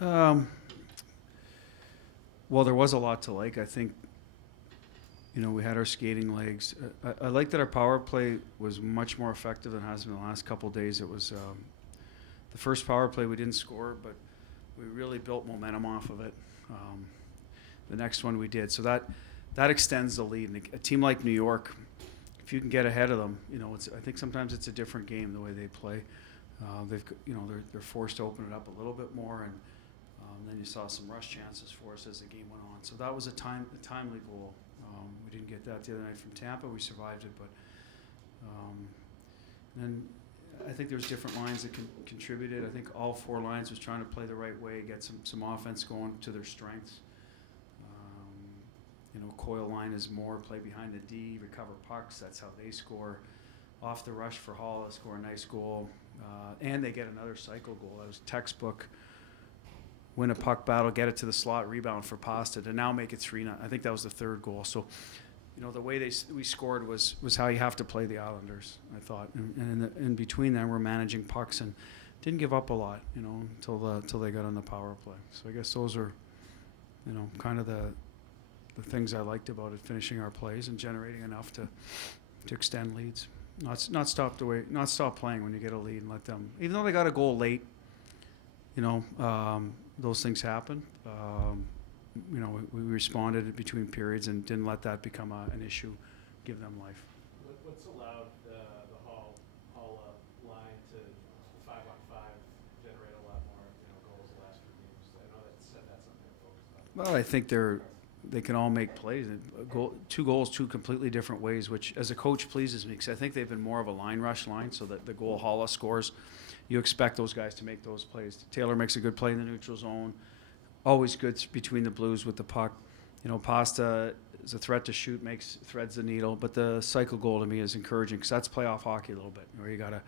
Um, well, there was a lot to like. I think, we had our skating legs. I like that our power play was much more effective than it has been the last couple of days. It was the first power play we didn't score, but we really built momentum off of it. The next one we did. So that extends the lead. And a team like New York, if you can get ahead of them, I think sometimes it's a different game the way they play. They're forced to open it up a little bit more, and then you saw some rush chances for us as the game went on. So that was a timely goal. We didn't get that the other night from Tampa. We survived it, but then I think there's different lines that contributed. I think all four lines was trying to play the right way, get some offense going to their strengths. Coil line is more play behind the D, recover pucks. That's how they score. Off the rush for Hall, they score a nice goal, and they get another cycle goal. That was textbook. Win a puck battle, get it to the slot, rebound for Pasta to now make it 3-0. I think that was the third goal. So, the way we scored was how you have to play the Islanders, I thought. And in between them, we're managing pucks and didn't give up a lot, until they got on the power play. So I guess those are, kind of the things I liked about it, finishing our plays and generating enough to extend leads. Not stop playing when you get a lead and let them, even though they got a goal late, those things happen. We responded between periods and didn't let that become an issue, give them life. What's allowed the Hall line to 5-on-5 generate a lot more goals the last few games? I know that's something to focus on. Well, I think they can all make plays. Two goals, two completely different ways, which as a coach pleases me because I think they've been more of a line rush line, so that the goal Halla scores, you expect those guys to make those plays. Taylor makes a good play in the neutral zone, always good between the Blues with the puck. Pasta is a threat to shoot, threads the needle, but the cycle goal to me is encouraging because that's playoff hockey a little bit, where you got to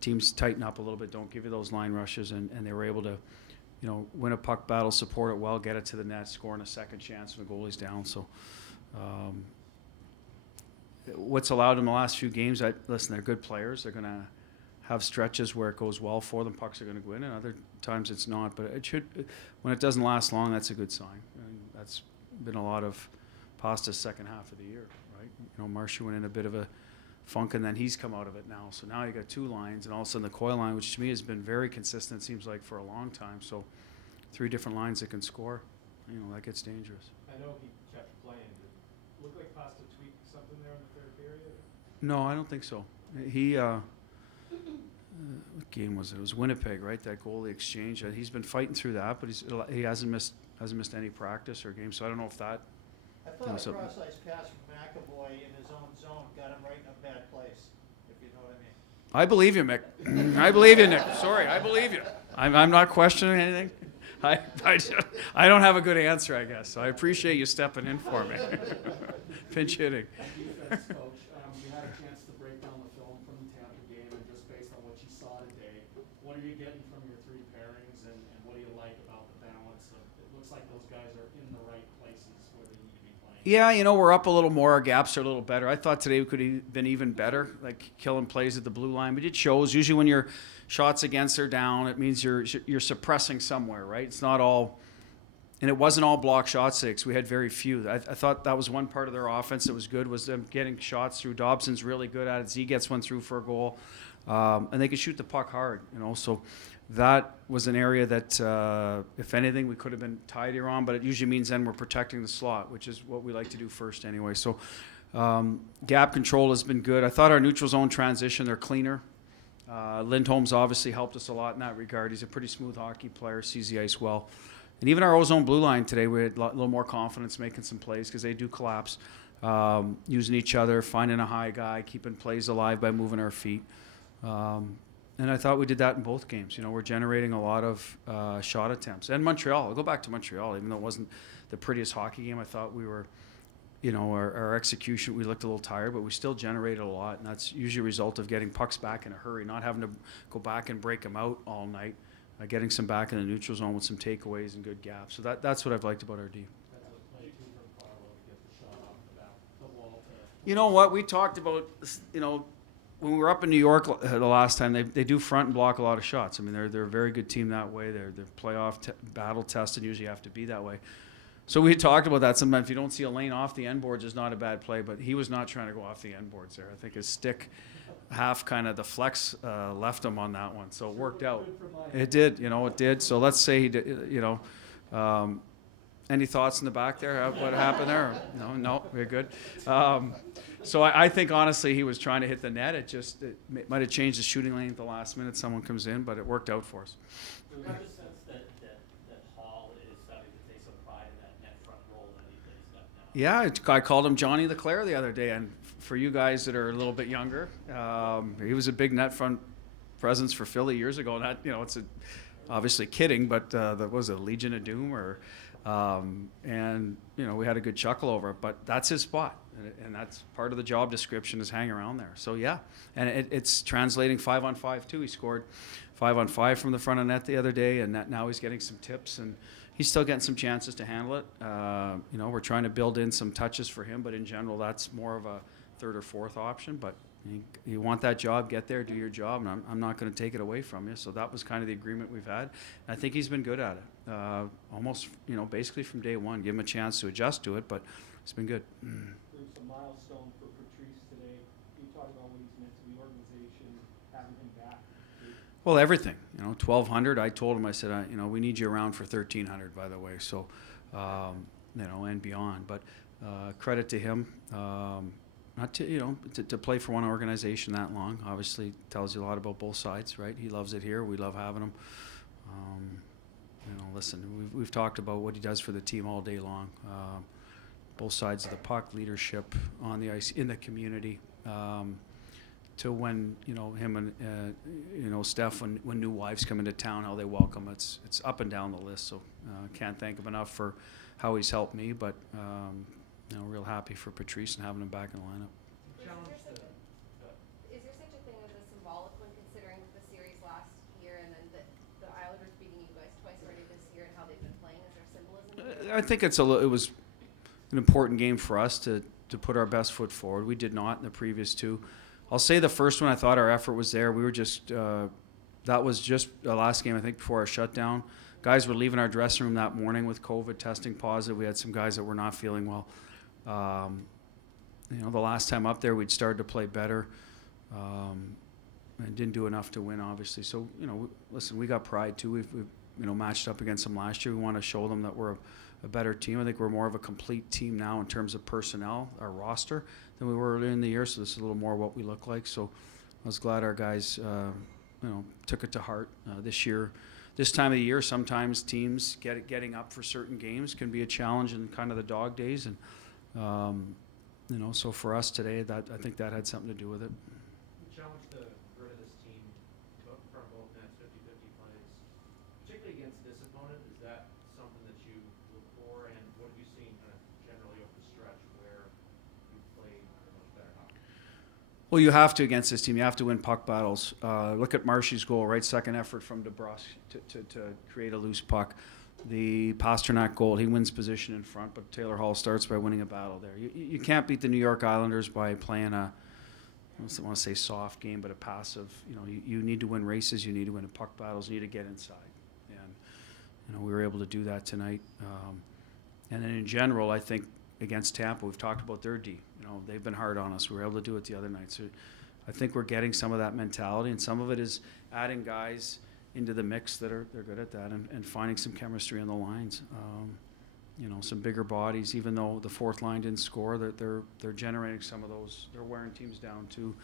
teams tighten up a little bit, don't give you those line rushes, and they were able to win a puck battle, support it well, get it to the net, score in a second chance when the goalie's down. So what's allowed in the last few games, they're good players. They're going to have stretches where it goes well for them. Pucks are going to go in, and other times it's not. But it should, when it doesn't last long, that's a good sign. And that's been a lot of Pasta's second half of the year, right? Marcia went in a bit of a funk, and then he's come out of it now. So now you got two lines, and all of a sudden the Coil line, which to me has been very consistent, seems like for a long time. So 3 different lines that can score, that gets dangerous. I know he kept playing. Did it look like Pasta tweaked something there in the third period? No, I don't think so. He, what game was it? It was Winnipeg, right? That goalie exchange. He's been fighting through that, but he hasn't missed any practice or game. So I don't know if that. I thought a cross-ice pass from McAvoy in his own zone got him right in a bad place, if you know what I mean. I believe you, Mick. I believe you, Nick. Sorry, I believe you. I'm not questioning anything. I don't have a good answer, I guess. So I appreciate you stepping in for me. Pinch hitting. Defense coach, you had a chance to break down the film from the Tampa game, and just based on what you saw today, what are you getting from your 3 pairings, and what do you like about the balance? It looks like those guys are in the right places where they need to be playing. Yeah, we're up a little more. Our gaps are a little better. I thought today we could have been even better, like killing plays at the blue line. But it shows. Usually when your shots against are down, it means you're suppressing somewhere, right? It's not all, and it wasn't all block shot stakes. We had very few. I thought that was one part of their offense that was good, was them getting shots through. Dobson's really good at it. Z gets one through for a goal, and they could shoot the puck hard. So that was an area that, if anything, we could have been tidier on, but it usually means then we're protecting the slot, which is what we like to do first anyway. So gap control has been good. I thought our neutral zone transition, they're cleaner. Lindholm's obviously helped us a lot in that regard. He's a pretty smooth hockey player, sees the ice well. And even our ozone blue line today, we had a little more confidence making some plays because they do collapse, using each other, finding a high guy, keeping plays alive by moving our feet. And I thought we did that in both games. We're generating a lot of shot attempts. And Montreal, I'll go back to Montreal, even though it wasn't the prettiest hockey game. I thought we were, our execution, we looked a little tired, but we still generated a lot. And that's usually a result of getting pucks back in a hurry, not having to go back and break them out all night, getting some back in the neutral zone with some takeaways and good gaps. So that's what I've liked about our D. You know what? We talked about, when we were up in New York the last time, they do front and block a lot of shots. I mean, they're a very good team that way. They're playoff battle tested. Usually have to be that way. So we talked about that. Sometimes if you don't see a lane off the end boards, it's not a bad play. But he was not trying to go off the end boards there. I think his stick half kind of the flex left him on that one. So it worked out. It did. It did. So let's say he did, any thoughts in the back there? What happened there? No, we're good. So I think, honestly, he was trying to hit the net. It might have changed the shooting lane at the last minute. Someone comes in, but it worked out for us. Do you have the sense that Hall is starting to take some pride in that net front role that he plays now? Yeah, I called him Johnny LeClaire the other day. And for you guys that are a little bit younger, he was a big net front presence for Philly years ago. And that, it's obviously kidding, but that was a Legion of Doom and we had a good chuckle over it, but that's his spot, and that's part of the job description is hang around there. So yeah, and it's translating 5-on-5 too. He scored 5-on-5 from the front of net the other day, and now he's getting some tips, and he's still getting some chances to handle it. We're trying to build in some touches for him, but in general, that's more of a third or fourth option. But you want that job, get there, do your job, and I'm not going to take it away from you. So that was kind of the agreement we've had. I think he's been good at it, almost, basically from day one. Give him a chance to adjust to it, but it's been good. There's a milestone for Patrice today. Can you talk about what he's meant to the organization, having him back? Well, everything. 1,200. I told him, I said, we need you around for 1,300, by the way. So, and beyond. But credit to him. Not to play for one organization that long, obviously tells you a lot about both sides, right? He loves it here. We love having him. Listen, we've talked about what he does for the team all day long. Both sides of the puck, leadership on the ice, in the community. To when him and Steph, when new wives come into town, how they welcome. It's up and down the list. So can't thank him enough for how he's helped me, but. Real happy for Patrice and having him back in the lineup. Is there such a thing as a symbolic when considering the series last year and then the Islanders beating you guys twice already this year and how they've been playing? Is there symbolism? I think it was an important game for us to put our best foot forward. We did not in the previous two. I'll say the first one, I thought our effort was there. We were just that was just the last game, I think, before our shutdown. Guys were leaving our dressing room that morning with COVID, testing positive. We had some guys that were not feeling well. The last time up there, we'd started to play better and didn't do enough to win, obviously. So, listen, we got pride too. We've matched up against them last year. We want to show them that we're a better team. I think we're more of a complete team now in terms of personnel, our roster, than we were earlier in the year. So this is a little more what we look like. So I was glad our guys, took it to heart this year. This time of the year, sometimes teams getting up for certain games can be a challenge in kind of the dog days, and so for us today, I think that had something to do with it. You challenged the grit of this team from both nets, 50-50 plays, particularly against this opponent. Is that something that you look for, and what have you seen kind of generally over the stretch where you've played much better hockey? Well, you have to against this team. You have to win puck battles. Look at Marshy's goal, right? Second effort from DeBrusque to create a loose puck. The Pasternak goal, he wins position in front, but Taylor Hall starts by winning a battle there. You can't beat the New York Islanders by playing I don't want to say soft game, but a passive. You need to win races. You need to win puck battles. You need to get inside. And, we were able to do that tonight. And then in general, I think against Tampa, we've talked about their D. They've been hard on us. We were able to do it the other night. So I think we're getting some of that mentality, and some of it is adding guys into the mix they're good at that, and finding some chemistry on the lines. Some bigger bodies. Even though the fourth line didn't score, they're generating some of those. They're wearing teams down too.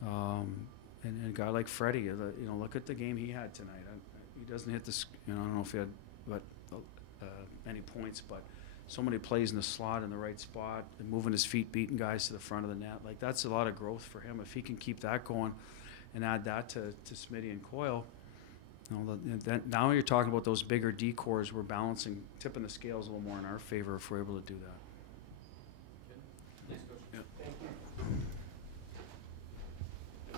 And a guy like Freddie, look at the game he had tonight. He doesn't hit this. I don't know if he had any points, but so many plays in the slot in the right spot and moving his feet, beating guys to the front of the net. Like, that's a lot of growth for him. If he can keep that going and add that to Smitty and Coyle. Now you're talking about those bigger D cores. We're tipping the scales a little more in our favor if we're able to do that.